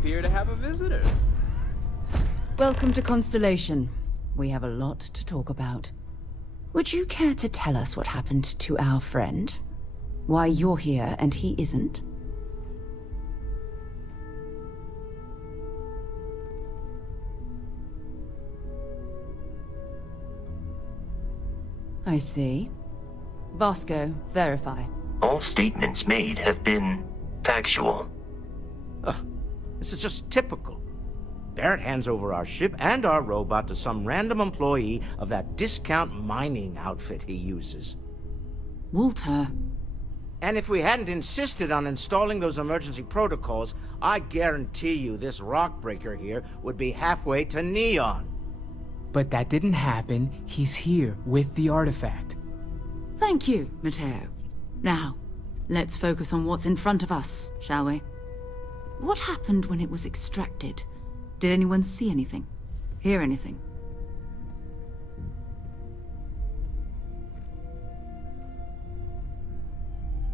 appear to have a visitor. Welcome to Constellation. We have a lot to talk about. Would you care to tell us what happened to our friend? Why you're here and he isn't? I see. Vasco, verify. All statements made have been factual. Ugh, this is just typical. Barrett hands over our ship and our robot to some random employee of that discount mining outfit he uses. Walter. And if we hadn't insisted on installing those emergency protocols, I guarantee you this rock breaker here would be halfway to Neon. But that didn't happen. He's here with the artifact. Thank you, Matteo. Now, let's focus on what's in front of us, shall we? What happened when it was extracted? Did anyone see anything? Hear anything?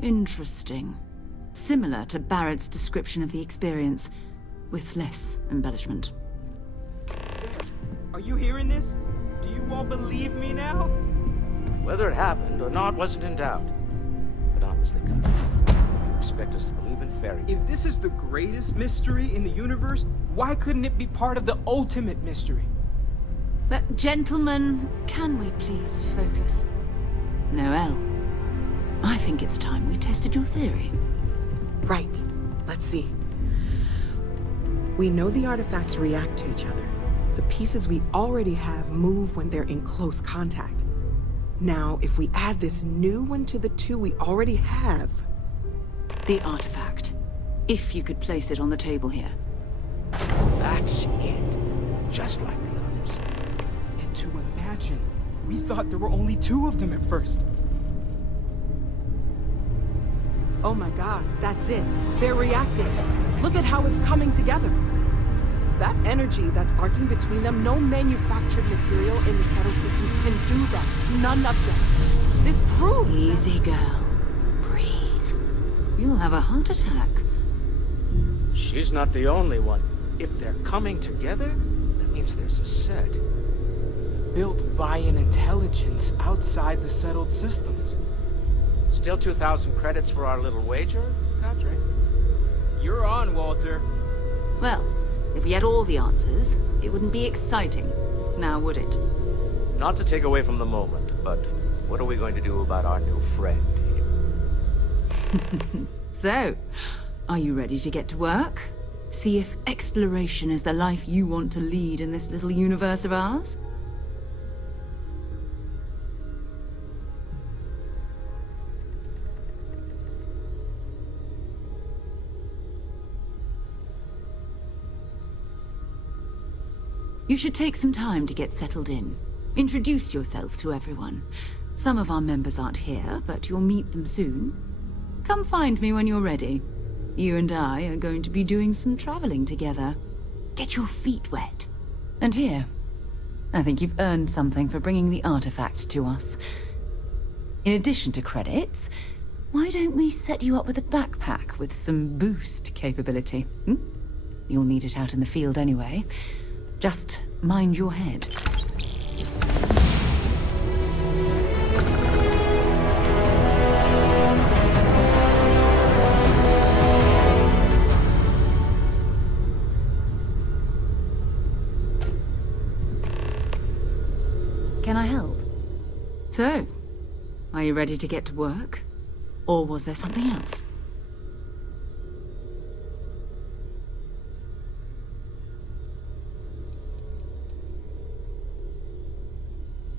Interesting. Similar to Barrett's description of the experience, with less embellishment. Are you hearing this? Do you all believe me now? Whether it happened or not wasn't in doubt. But honestly, Country, you expect us to believe in fairy tales? If this is the greatest mystery in the universe, why couldn't it be part of the ultimate mystery? But gentlemen, can we please focus? Noel, I think it's time we tested your theory. Right. Let's see. We know the artifacts react to each other. The pieces we already have move when they're in close contact. Now, if we add this new one to the two we already have... The artifact. If you could place it on the table here. That's it. Just like the others. And to imagine, we thought there were only 2 of them at first. Oh my god, that's it. They're reacting. Look at how it's coming together. That energy that's arcing between them, no manufactured material in the settled systems can do that. None of them. This proves Easy, girl. Breathe. You'll have a heart attack. She's not the only one. If they're coming together, that means there's a set. Built by an intelligence outside the settled systems. Still 2,000 credits for our little wager, Cadre? You're on, Walter. Well, if we had all the answers, it wouldn't be exciting, now would it? Not to take away from the moment, but what are we going to do about our new friend here? So, are you ready to get to work? See if exploration is the life you want to lead in this little universe of ours? You should take some time to get settled in. Introduce yourself to everyone. Some of our members aren't here, but you'll meet them soon. Come find me when you're ready. You and I are going to be doing some traveling together. Get your feet wet. And here, I think you've earned something for bringing the artifact to us. In addition to credits, why don't we set you up with a backpack with some boost capability? You'll need it out in the field anyway. Just mind your head. Can I help? So, are you ready to get to work? Or was there something else?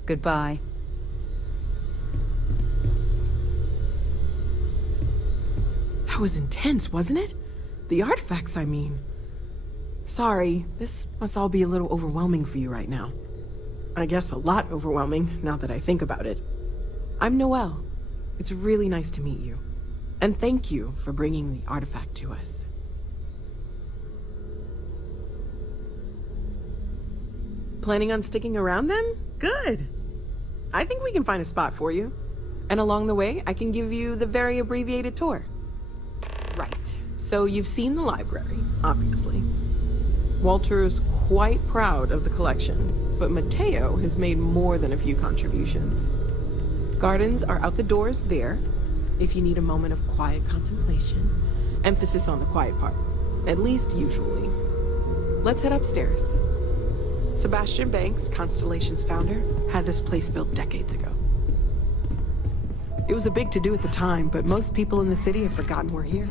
Goodbye. That was intense, wasn't it? The artifacts, I mean. Sorry, this must all be a little overwhelming for you right now. I guess a lot overwhelming, now that I think about it. I'm Noelle. It's really nice to meet you. And thank you for bringing the artifact to us. Planning on sticking around then? Good. I think we can find a spot for you. And along the way, I can give you the very abbreviated tour. Right. So you've seen the library. obviously. Walter's quite proud of the collection, but Mateo has made more than a few contributions. Gardens are out the doors there, if you need a moment of quiet contemplation. Emphasis on the quiet part, at least usually. Let's head upstairs. Sebastian Banks, Constellation's founder, had this place built decades ago. It was a big to-do at the time, but most people in the city have forgotten we're here.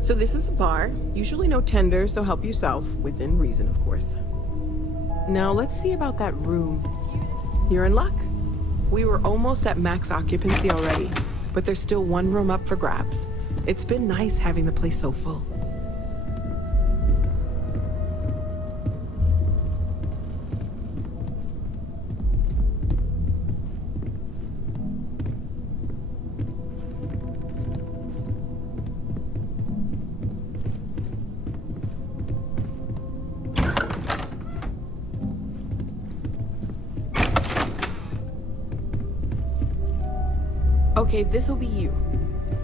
So this is the bar. Usually no tender, so help yourself, within reason, of course. Now let's see about that room. You're in luck. We were almost at max occupancy already, but there's still one room up for grabs. It's been nice having the place so full. Okay, this'll be you.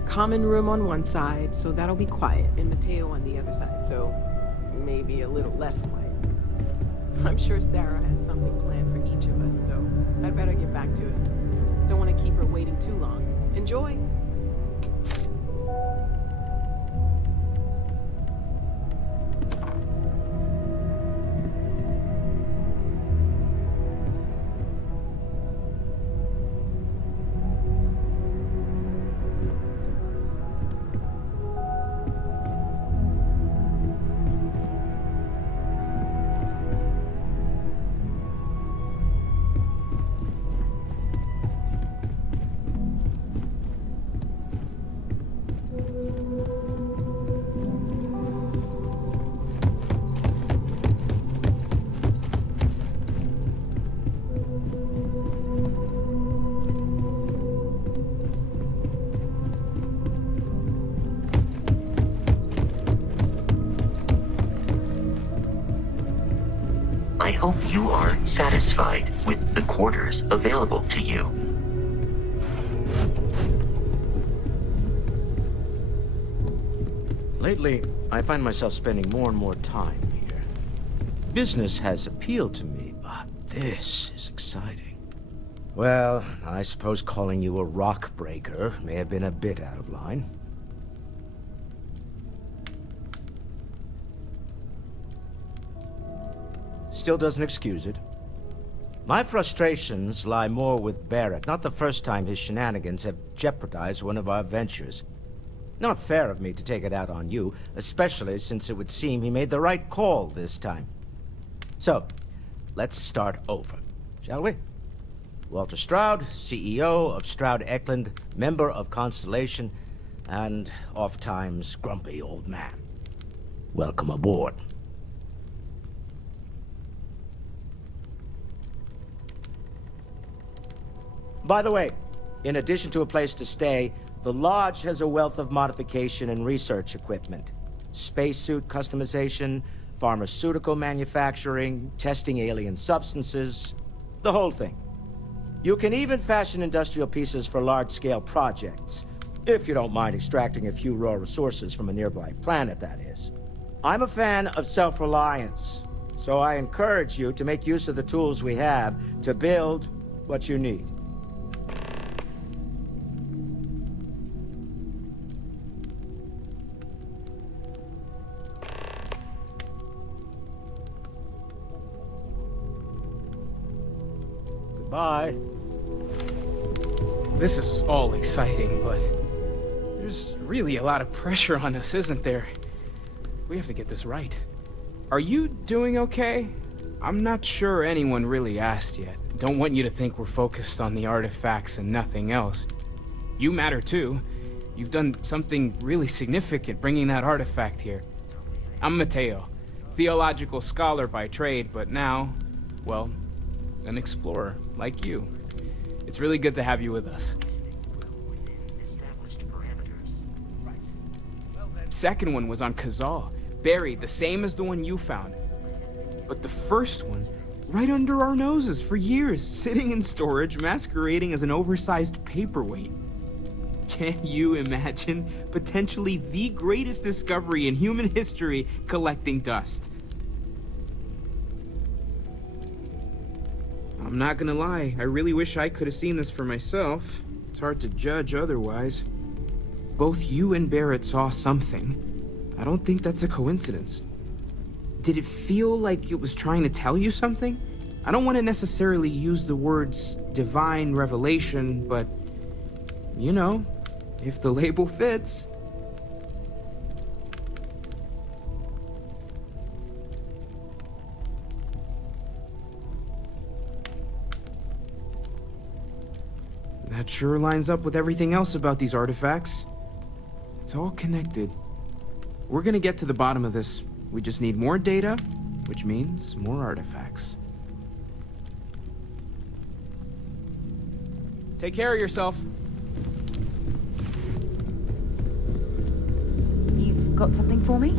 Common room on one side, so that'll be quiet, and Mateo on the other side, so maybe a little less quiet. I'm sure Sarah has something planned for each of us, so I'd better get back to it. Don't want to keep her waiting too long. Enjoy! I hope you are satisfied with the quarters available to you. Lately, I find myself spending more and more time here. Business has appealed to me, but this is exciting. Well, I suppose calling you a rock breaker may have been a bit out of line. Still doesn't excuse it. My frustrations lie more with Barrett. Not the first time his shenanigans have jeopardized one of our ventures. Not fair of me to take it out on you, especially since it would seem he made the right call this time. So, let's start over, shall we? Walter Stroud, CEO of Stroud Eklund, member of Constellation, and oft-times grumpy old man. Welcome aboard. By the way, in addition to a place to stay, the Lodge has a wealth of modification and research equipment. Spacesuit customization, pharmaceutical manufacturing, testing alien substances, the whole thing. You can even fashion industrial pieces for large-scale projects, if you don't mind extracting a few raw resources from a nearby planet, that is. I'm a fan of self-reliance, so I encourage you to make use of the tools we have to build what you need. Bye. This is all exciting, but there's really a lot of pressure on us, isn't there? We have to get this right. Are you doing okay? I'm not sure anyone really asked yet. Don't want you to think we're focused on the artifacts and nothing else. You matter too. You've done something really significant bringing that artifact here. I'm Mateo, theological scholar by trade, but now, well, an explorer like you. It's really good to have you with us. Second one was on Kazal, buried, the same as the one you found. But the first one, right under our noses for years, sitting in storage, masquerading as an oversized paperweight. Can you imagine potentially the greatest discovery in human history collecting dust? I'm not gonna lie, I really wish I could have seen this for myself. It's hard to judge otherwise. Both you and Barrett saw something. I don't think that's a coincidence. Did it feel like it was trying to tell you something? I don't want to necessarily use the words divine revelation, but, you know, if the label fits. That sure lines up with everything else about these artifacts. It's all connected. We're gonna get to the bottom of this. We just need more data, which means more artifacts. Take care of yourself. You've got something for me?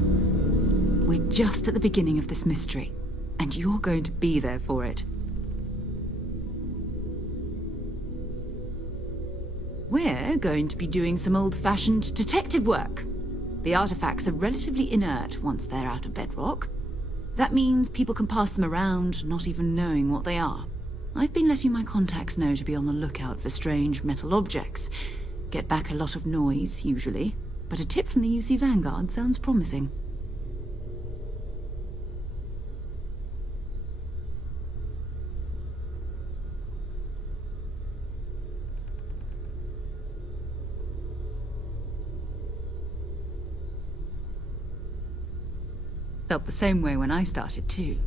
We're just at the beginning of this mystery, and you're going to be there for it. We're going to be doing some old-fashioned detective work. The artifacts are relatively inert once they're out of bedrock. That means people can pass them around, not even knowing what they are. I've been letting my contacts know to be on the lookout for strange metal objects. Get back a lot of noise, usually, but a tip from the UC Vanguard sounds promising. Felt the same way when I started too.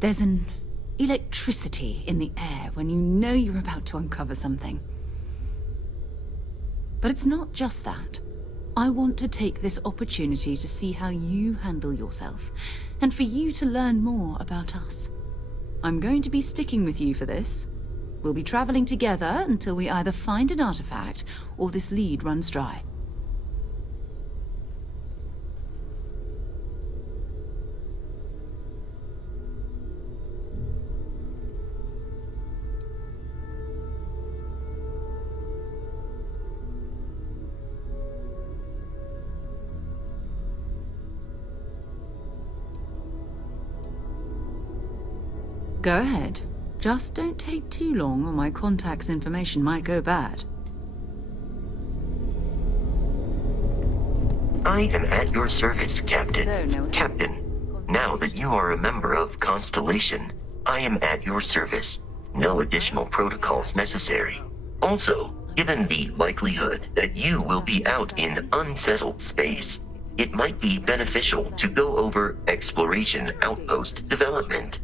There's an electricity in the air when you know you're about to uncover something. But it's not just that. I want to take this opportunity to see how you handle yourself, and for you to learn more about us. I'm going to be sticking with you for this. We'll be traveling together until we either find an artifact or this lead runs dry. Go ahead. Just don't take too long or my contact's information might go bad. I am at your service, Captain. So, no- Captain, now that you are a member of Constellation, I am at your service. No additional protocols necessary. Also, given the likelihood that you will be out in unsettled space, it might be beneficial to go over exploration outpost development,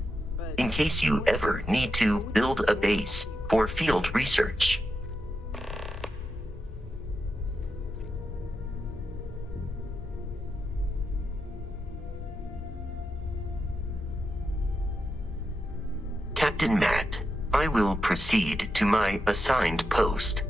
in case you ever need to build a base for field research. Captain Matt, I will proceed to my assigned post.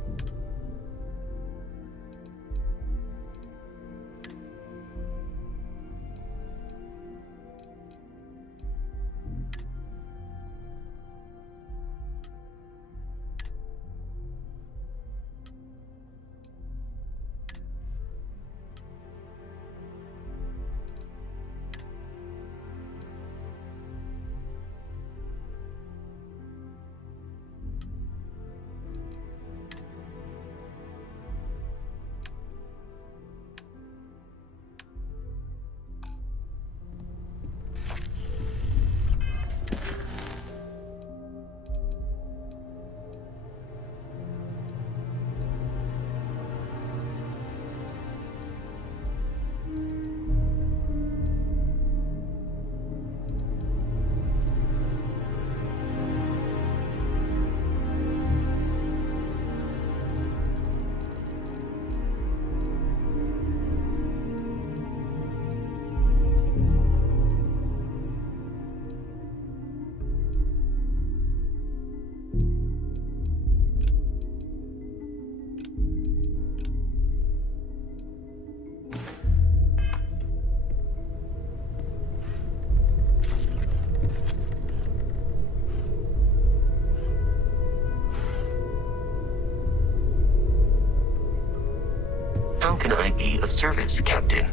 How can I be of service, Captain?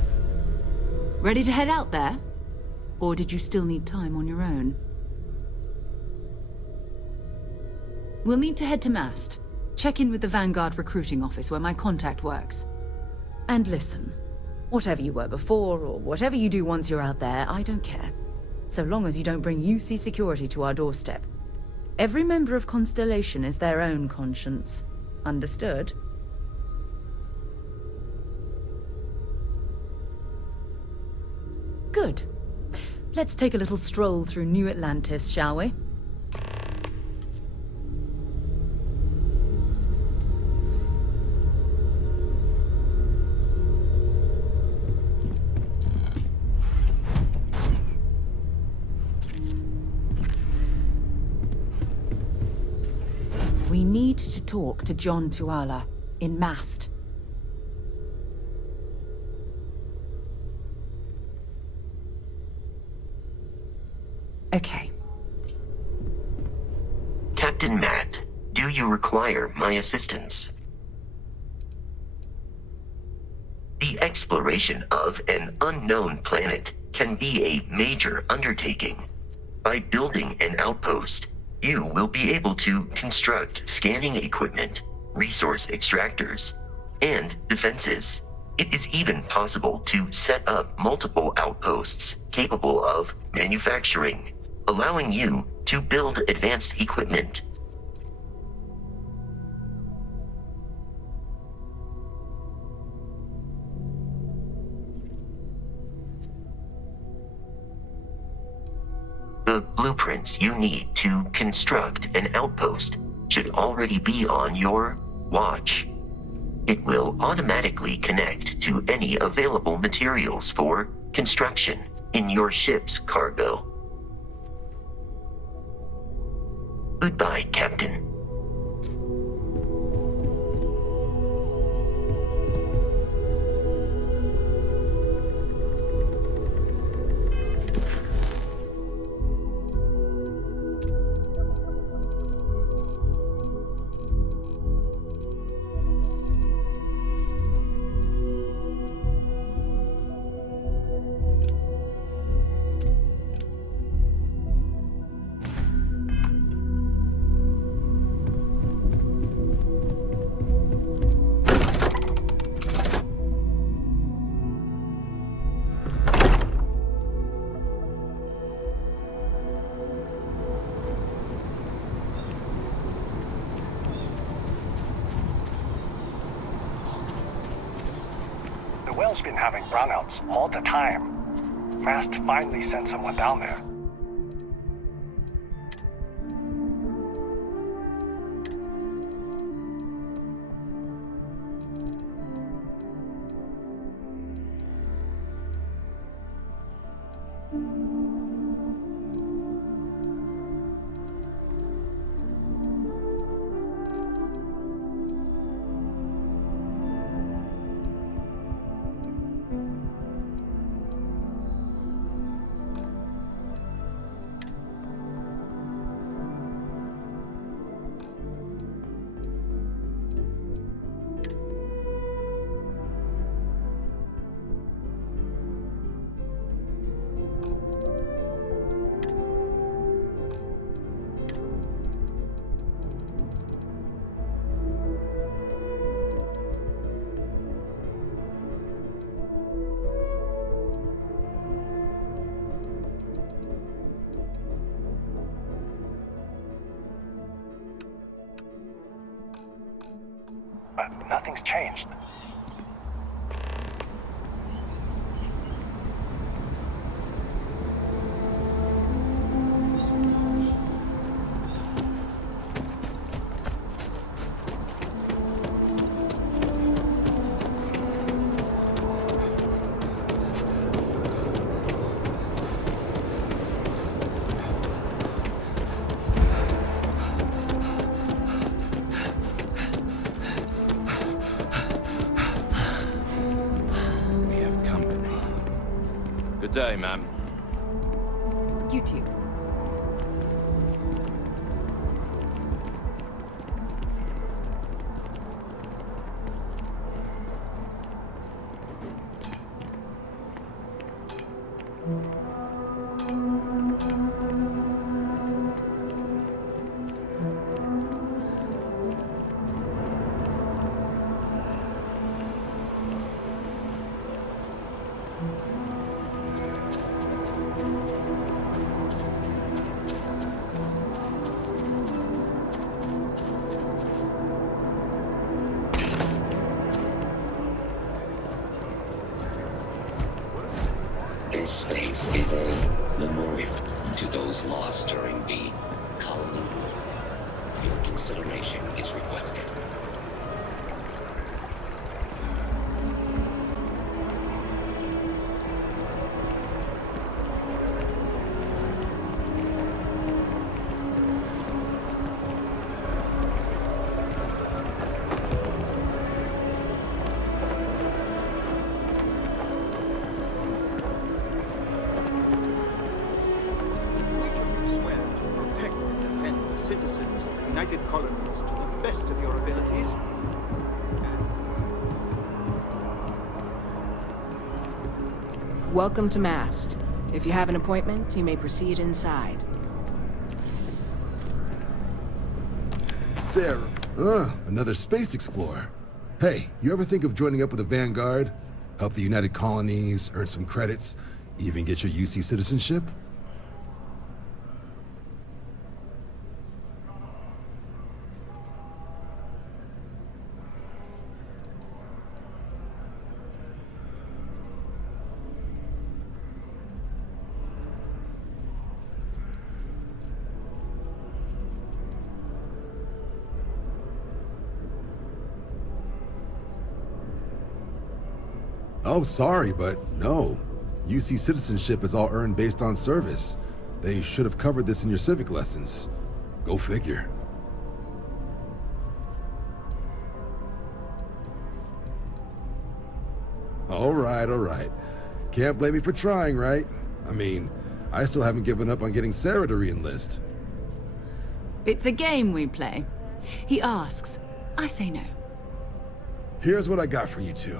Ready to head out there? Or did you still need time on your own? We'll need to head to Mast. Check in with the Vanguard recruiting office where my contact works. And listen, whatever you were before, or whatever you do once you're out there, I don't care. So long as you don't bring UC security to our doorstep. Every member of Constellation is their own conscience. Understood? Good. Let's take a little stroll through New Atlantis, shall we? We need to talk to John Tuala in Mast. Okay. Captain Matt, do you require my assistance? The exploration of an unknown planet can be a major undertaking. By building an outpost, you will be able to construct scanning equipment, resource extractors, and defenses. It is even possible to set up multiple outposts capable of manufacturing, allowing you to build advanced equipment. The blueprints you need to construct an outpost should already be on your watch. It will automatically connect to any available materials for construction in your ship's cargo. Goodbye, Captain. The well's been having brownouts all the time. Mast finally sent someone down there. But nothing's changed. Good day, ma'am. You too. This space is a memorial to those lost during the Colony War. Your consideration is requested. Citizens of the United Colonies to the best of your abilities. Welcome to Mast. If you have an appointment, you may proceed inside. Sarah. Another space explorer. Hey, you ever think of joining up with the Vanguard? Help the United Colonies, earn some credits, even get your UC citizenship? Oh, sorry, but no. UC citizenship is all earned based on service. They should have covered this in your civic lessons. Go figure. All right. Can't blame me for trying, right? I mean, I still haven't given up on getting Sarah to re-enlist. It's a game we play. He asks, I say no. Here's what I got for you two.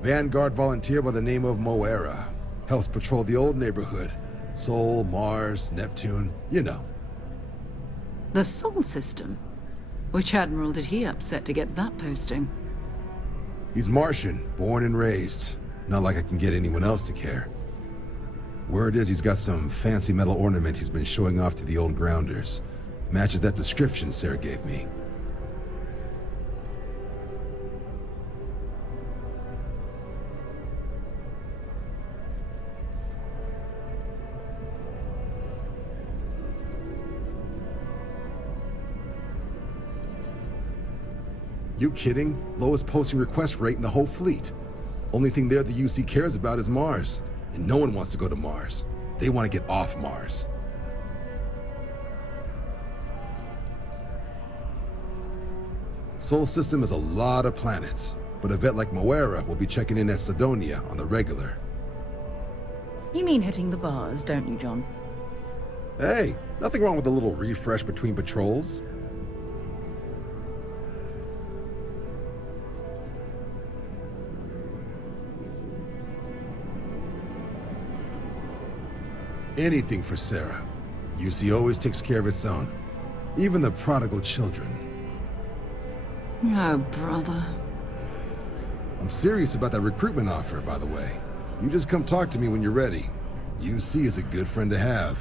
Vanguard volunteer by the name of Moera. Helps patrol the old neighborhood. Sol, Mars, Neptune, you know. The Sol system? Which admiral did he upset to get that posting? He's Martian, born and raised. Not like I can get anyone else to care. Word is he's got some fancy metal ornament he's been showing off to the old grounders. Matches that description Sarah gave me. You kidding? Lowest posting request rate in the whole fleet. Only thing there the UC cares about is Mars. And no one wants to go to Mars. They want to get off Mars. Sol system has a lot of planets, but a vet like Moera will be checking in at Sidonia on the regular. You mean hitting the bars, don't you, John? Hey, nothing wrong with a little refresh between patrols. Anything for Sarah. UC always takes care of its own. Even the prodigal children. Oh, brother. I'm serious about that recruitment offer, by the way. You just come talk to me when you're ready. UC is a good friend to have.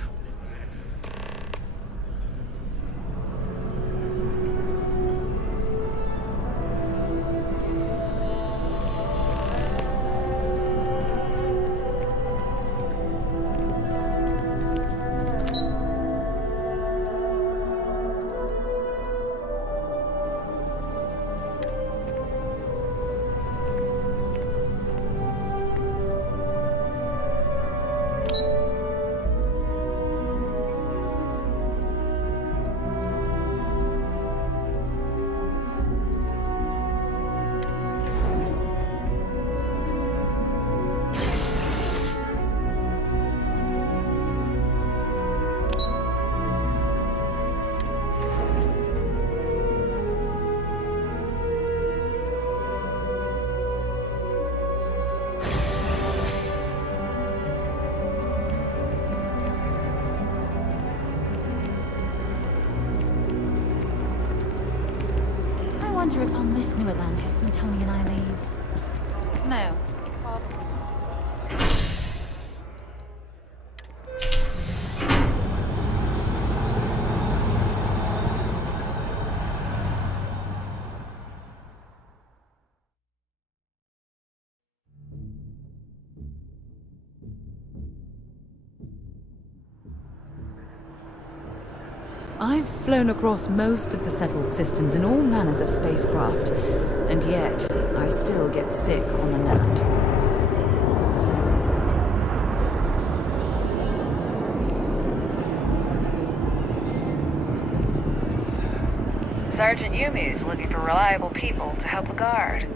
I wonder if I'll miss New Atlantis when Tony and I leave. No, probably not. I've flown across most of the settled systems in all manners of spacecraft, and yet I still get sick on the land. Sergeant Yumi's looking for reliable people to help the guard.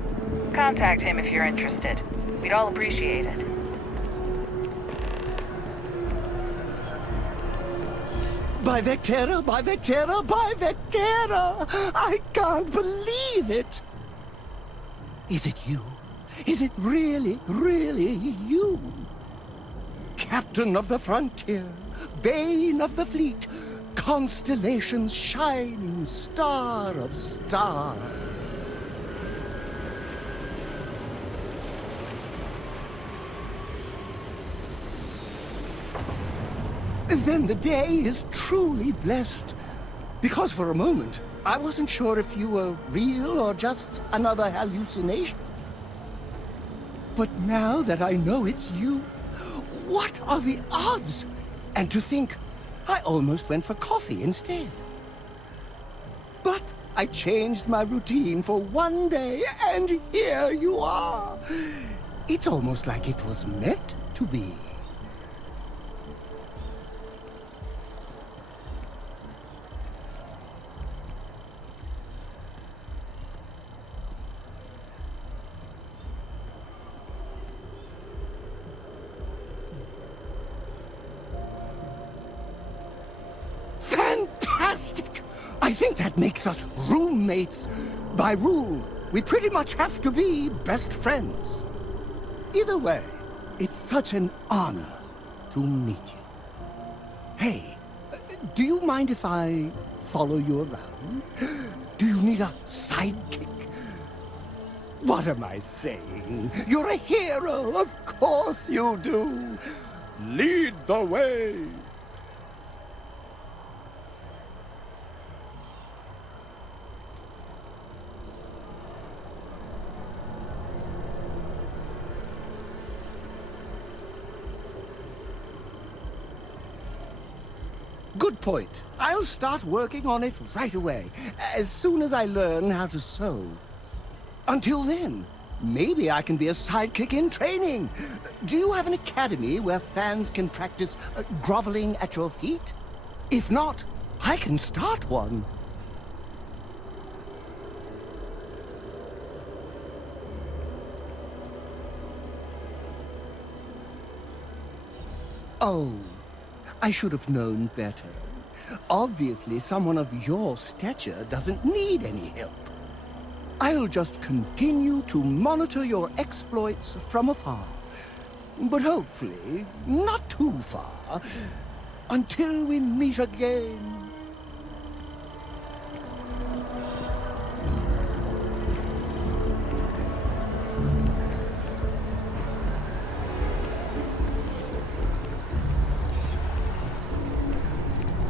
Contact him if you're interested. We'd all appreciate it. By Vectera, by Vectera, by Vectera! I can't believe it! Is it you? Is it really, really you? Captain of the frontier, bane of the fleet, Constellation's shining star of stars. Then the day is truly blessed. Because for a moment, I wasn't sure if you were real or just another hallucination. But now that I know it's you, what are the odds? And to think, I almost went for coffee instead. But I changed my routine for one day, and here you are. It's almost like it was meant to be. Fantastic! I think that makes us roommates. By rule, we pretty much have to be best friends. Either way, it's such an honor to meet you. Hey, do you mind if I follow you around? Do you need a sidekick? What am I saying? You're a hero, of course you do. Lead the way. Good point. I'll start working on it right away, as soon as I learn how to sew. Until then, maybe I can be a sidekick in training. Do you have an academy where fans can practice groveling at your feet? If not, I can start one. Oh. I should have known better. Obviously, someone of your stature doesn't need any help. I'll just continue to monitor your exploits from afar. But hopefully, not too far, until we meet again.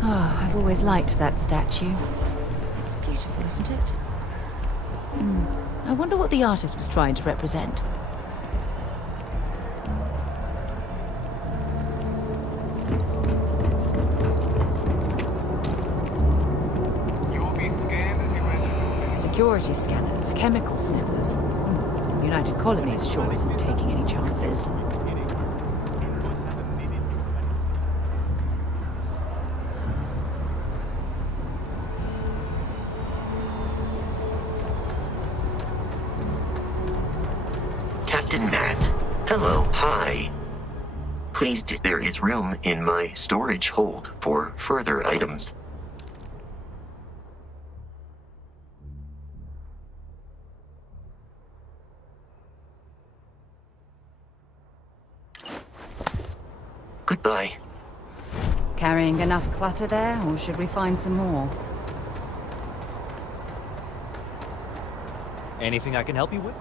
Oh, I've always liked that statue. It's beautiful, isn't it? I wonder what the artist was trying to represent. You will be scanned as you enter. Security scanners, chemical sniffers. United Colonies sure isn't taking any chances. Captain Matt. Hello, hi. Please, there is room in my storage hold for further items. Goodbye. Carrying enough clutter there, or should we find some more? Anything I can help you with?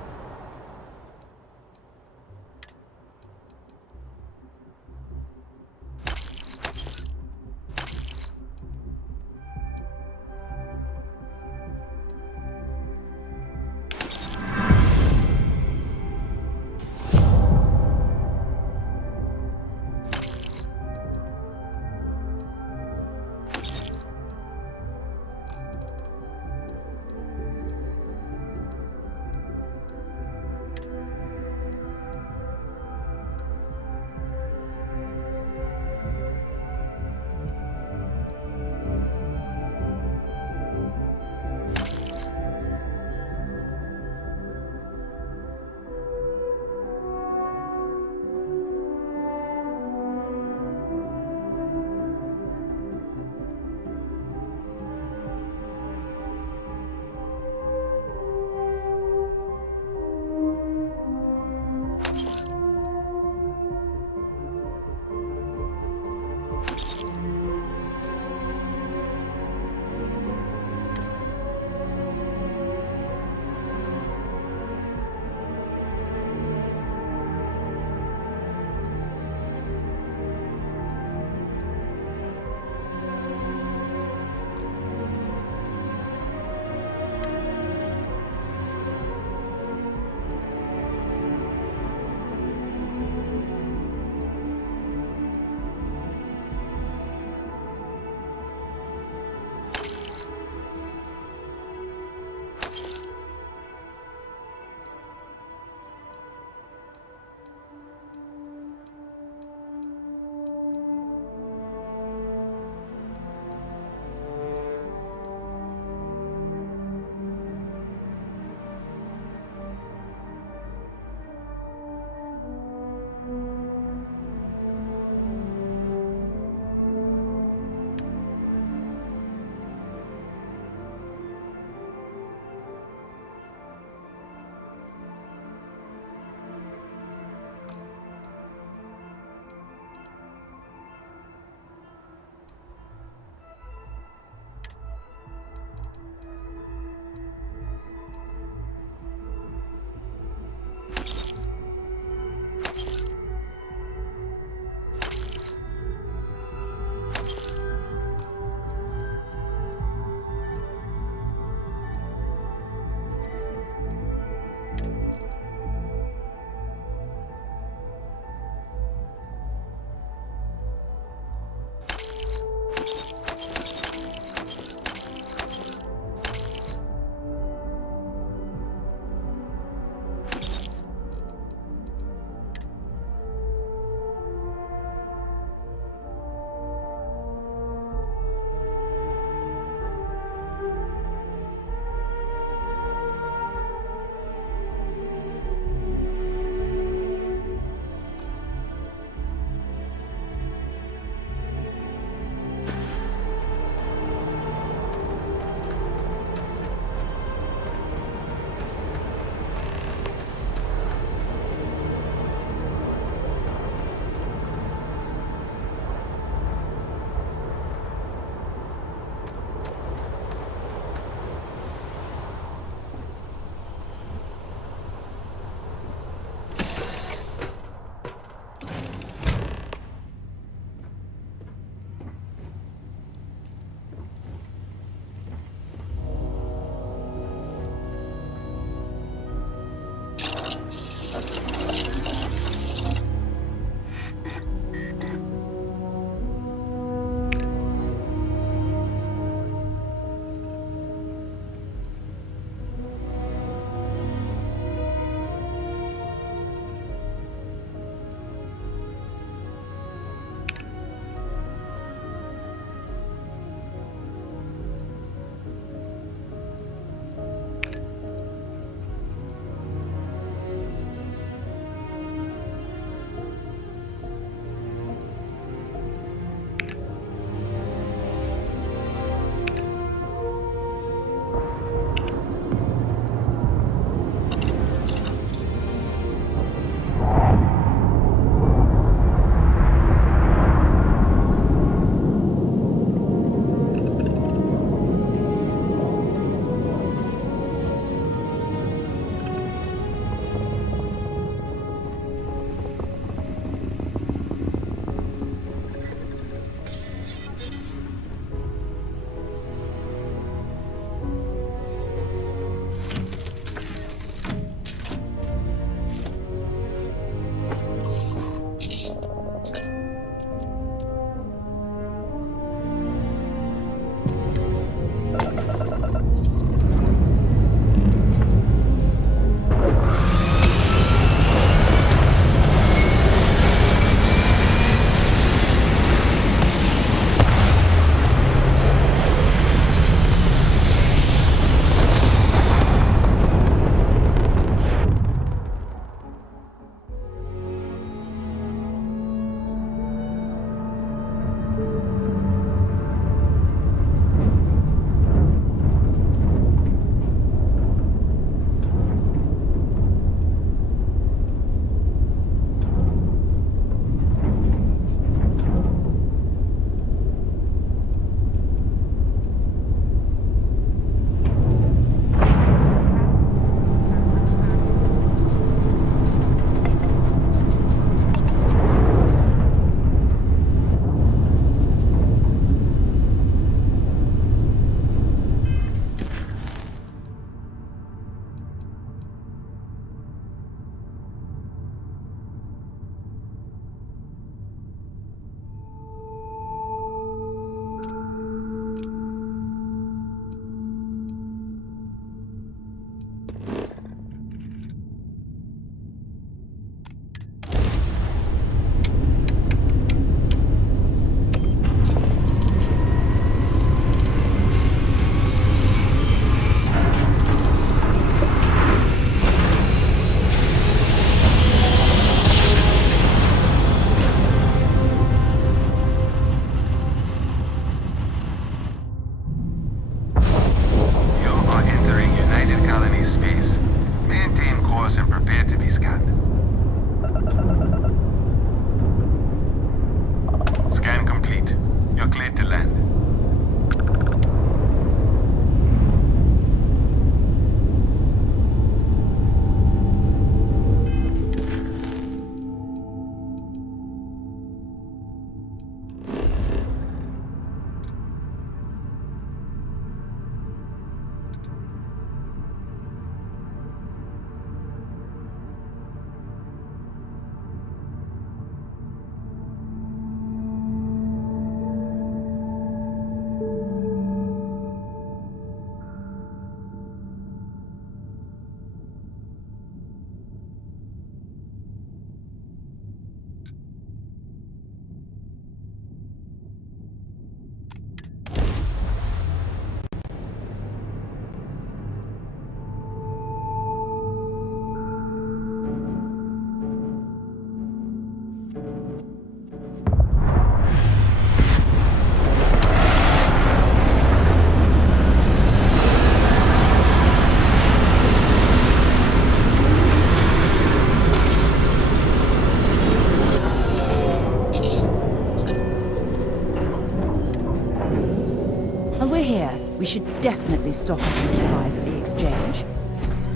We should definitely stock up on supplies at the exchange.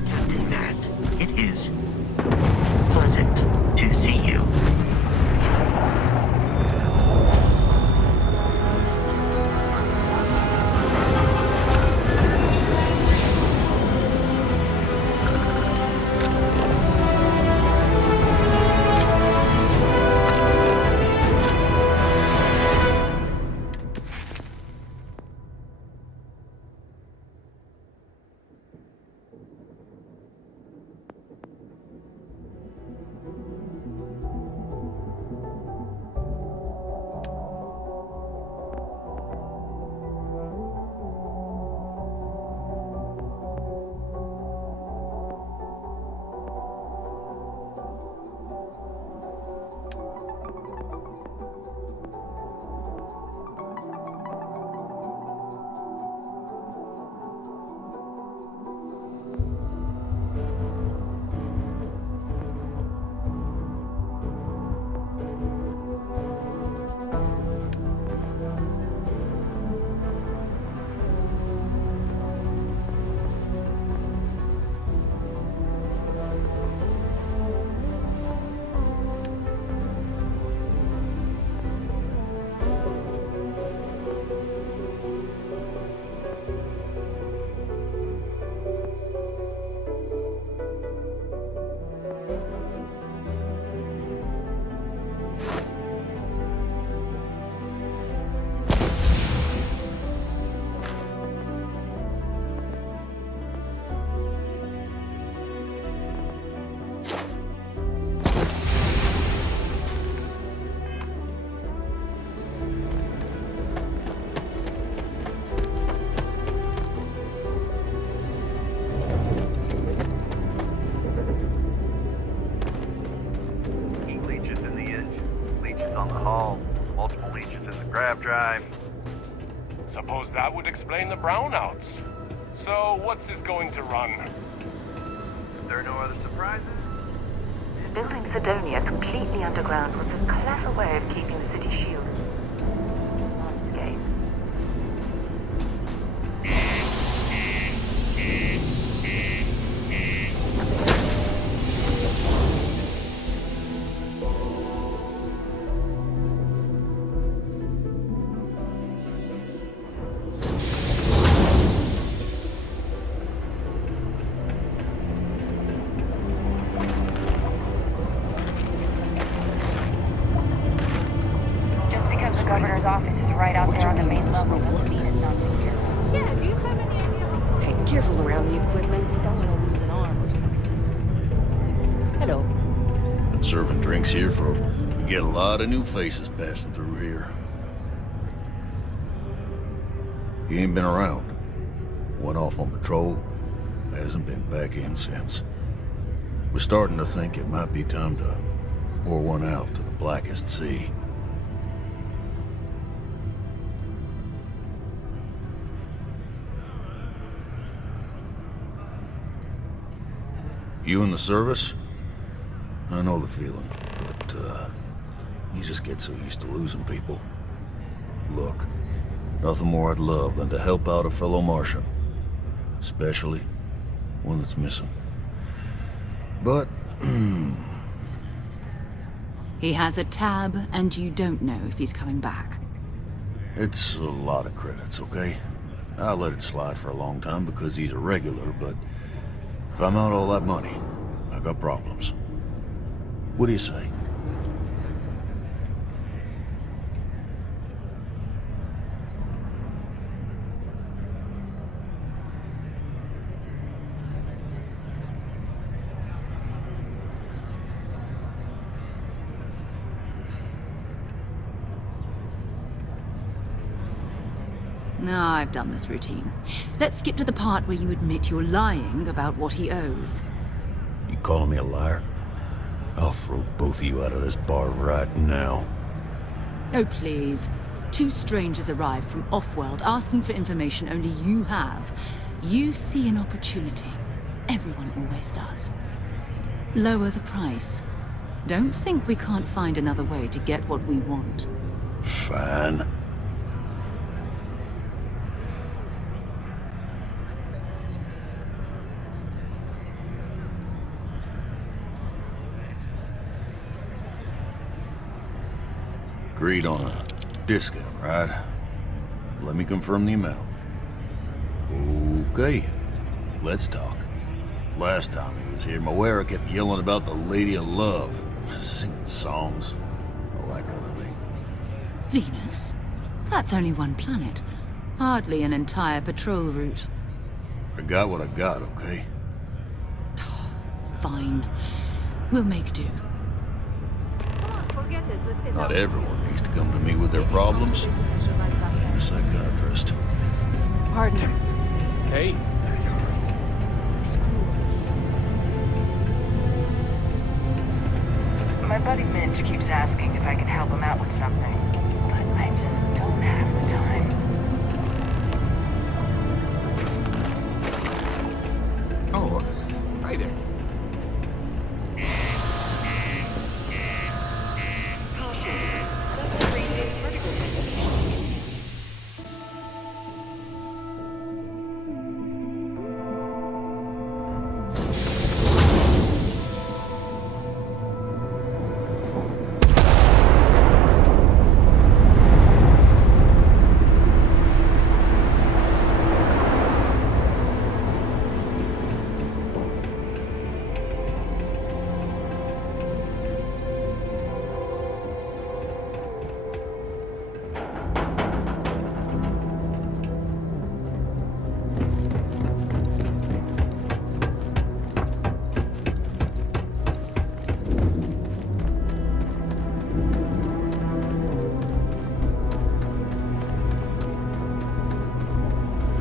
Captain Matt, it is pleasant to see you. Suppose that would explain the brownouts. So, what's this going to run? There are no other surprises? Building Sidonia completely underground was a clever way of keeping the city shielded. Escape. Governor's office is right out there on the main level. Doesn't mean it's not secure. Yeah, do you have any idea? Hey, careful around the equipment. Don't want to lose an arm or something. Hello. Been serving drinks here for we get a lot of new faces passing through here. He ain't been around. Went off on patrol. Hasn't been back in since. We're starting to think it might be time to pour one out to the blackest sea. You in the service? I know the feeling, but, you just get so used to losing people. Look, nothing more I'd love than to help out a fellow Martian. Especially one that's missing. But, He has a tab, and you don't know if he's coming back. it's a lot of credits, okay? I'll let it slide for a long time because he's a regular, but if I'm out all that money, I got problems. What do you say? No, I've done this routine. Let's skip to the part where you admit you're lying about what he owes. You calling me a liar? I'll throw both of you out of this bar right now. Oh, please. Two strangers arrive from off-world asking for information only you have. You see an opportunity. Everyone always does. Lower the price. Don't think we can't find another way to get what we want. Fine. Agreed on a discount, right? Let me confirm the amount. Okay, let's talk. Last time he was here, Moira kept yelling about the Lady of Love, singing songs, all that kind of thing. Venus? That's only one planet. Hardly an entire patrol route. I got what I got, okay? Fine. We'll make do. Forget it. Let's get Not down. everyone needs to come to me with their problems. I ain't a psychiatrist. Pardon. Hey. My buddy Minch keeps asking if I can help him out with something, but I just don't have the time. Oh, hi there.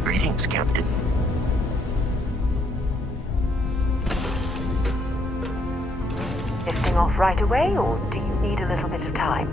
Greetings, Captain. Lifting off right away, or do you need a little bit of time?